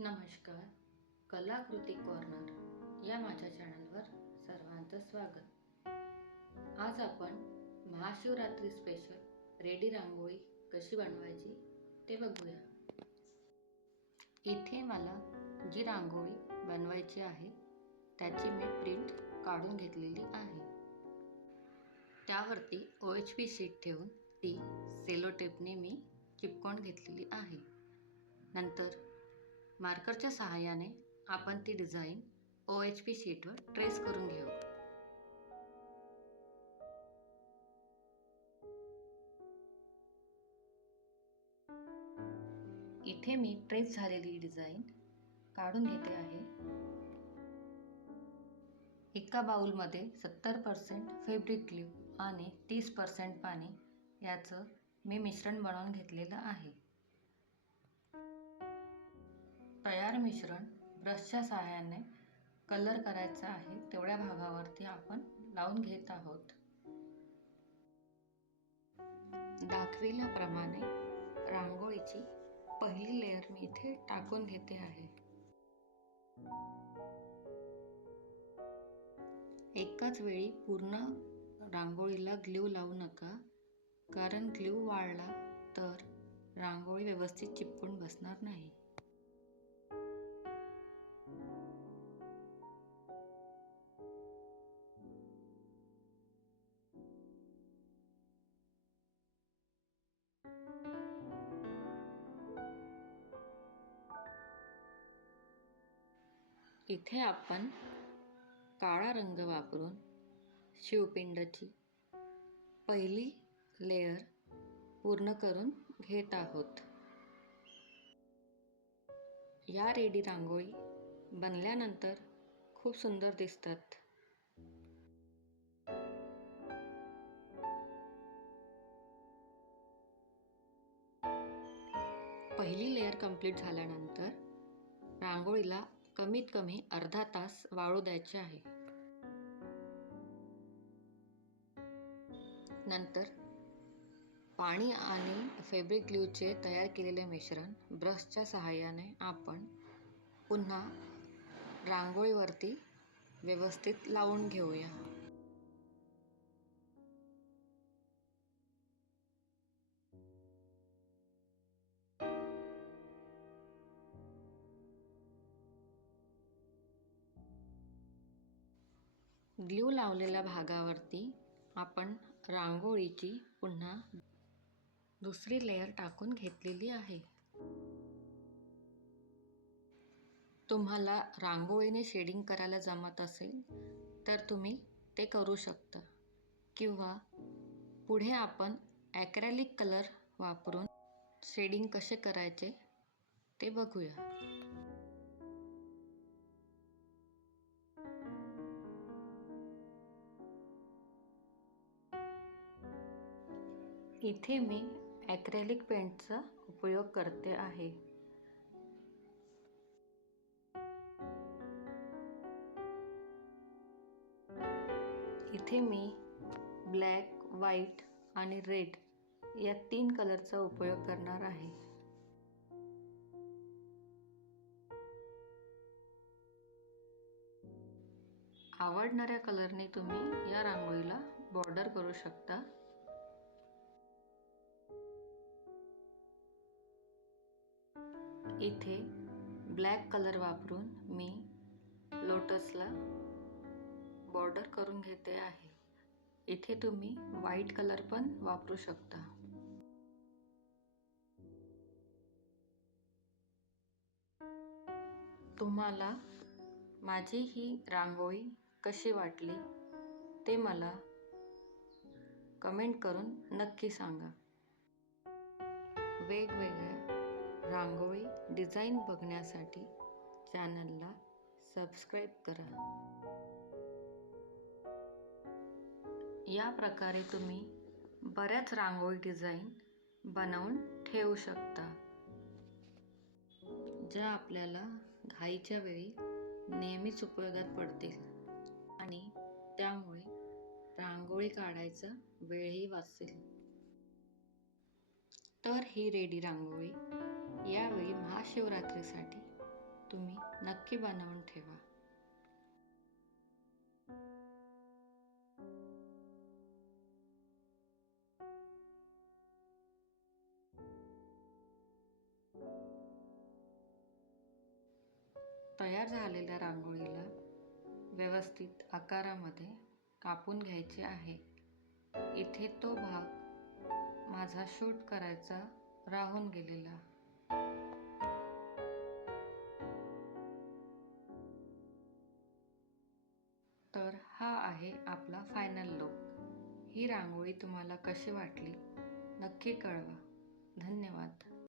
नमस्कार. कलाकृती कॉर्नर या माझ्या चॅनलवर सर्वांचं स्वागत. आज आपण महाशिवरात्री स्पेशल रेडी रांगोळी कशी बनवायची ते बघूया. इथे मला जी रांगोळी बनवायची आहे त्याची मी प्रिंट काढून घेतलेली आहे. त्यावरती ओ एच पी शीट ठेवून ती सेलो टेपने मी चिपकवून घेतलेली आहे. नंतर मार्करच्या सहाय्याने आपण ती डिझाईन ओ एच पी शीटवर ट्रेस करून घेऊ. इथे मी ट्रेस झालेली डिझाईन काढून घेते आहे. एका बाउलमध्ये सत्तर पर्सेंट फेब्रिक ग्ल्यू आणि तीस पर्सेंट पाणी याचं मी मिश्रण बनवून घेतलेलं आहे. तयार मिश्रण ब्रशच्या सहाय्याने कलर करायचा आहे तेवढ्या भागावरती आपण लावून घेत आहोत. दाखविल्याप्रमाणे रांगोळीची पहिली लेअर मी इथे टाकून घेते आहे. एकाच वेळी पूर्ण रांगोळीला ग्ल्यू लावू नका कारण ग्ल्यू वाळला तर रांगोळी व्यवस्थित चिपकून बसणार नाही. इथे आपण काळा रंग वापरून शिवपिंडाची पहिली लेयर पूर्ण करून घेत आहोत. या रेडी रांगोळी बनल्यानंतर खूप सुंदर दिसतात. पहिली लेयर कंप्लीट झाल्यानंतर रांगोळीला कमीत कमी अर्धा तास वाळू द्यायचे आहे. नंतर पाणी आणि फेब्रिक ग्लूचे तयार केलेले मिश्रण ब्रशच्या सहाय्याने आपण पुन्हा रांगोळीवरती व्यवस्थित लावून घेऊया. ग्ल्यू लावलेल्या भागावरती आपण रांगोळीची पुन्हा दुसरी लेअर टाकून घेतलेली आहे. तुम्हाला रांगोळीने शेडिंग करायला जमत असेल तर तुम्ही ते करू शकता. किंवा पुढे आपण ॲक्रॅलिक कलर वापरून शेडिंग कसे करायचे ते बघूया. इथे मी ॲक्रेलिक पेंटचा उपयोग करते आहे. इथे मी ब्लॅक व्हाईट आणि रेड या तीन कलरचा उपयोग करणार आहे. आवडणाऱ्या कलरने तुम्ही या रांगोळीला बॉर्डर करू शकता. इथे ब्लॅक कलर वापरून मी लोटसला बॉर्डर करून घेते आहे. इथे तुम्ही व्हाईट कलर पण वापरू शकता. तुम्हाला माझी ही रांगोळी कशी वाटली ते मला कमेंट करून नक्की सांगा. वेगवेगळ्या रांगोळी डिझाईन बघण्यासाठी चॅनलला सबस्क्राईब करा. या प्रकारे तुम्ही बऱ्याच रांगोळी डिझाईन बनवून ठेवू शकता. ज्या आपल्याला घाईच्या वेळी नेहमीच उपयोगात पडतील आणि त्यामुळे रांगोळी काढायचा वेळही वाचेल. तर ही रेडी रांगोळी यावेळी महाशिवरात्रीसाठी तुम्ही नक्की बनवून ठेवा. तयार झालेल्या रांगोळीला व्यवस्थित आकारामध्ये कापून घ्यायचे आहे. इथे तो भाग माझा शूट करायचा राहून गेलेला. तर हा आहे आपला फायनल लुक ही रांगोळी तुम्हाला कशी वाटली? नक्की कळवा. धन्यवाद.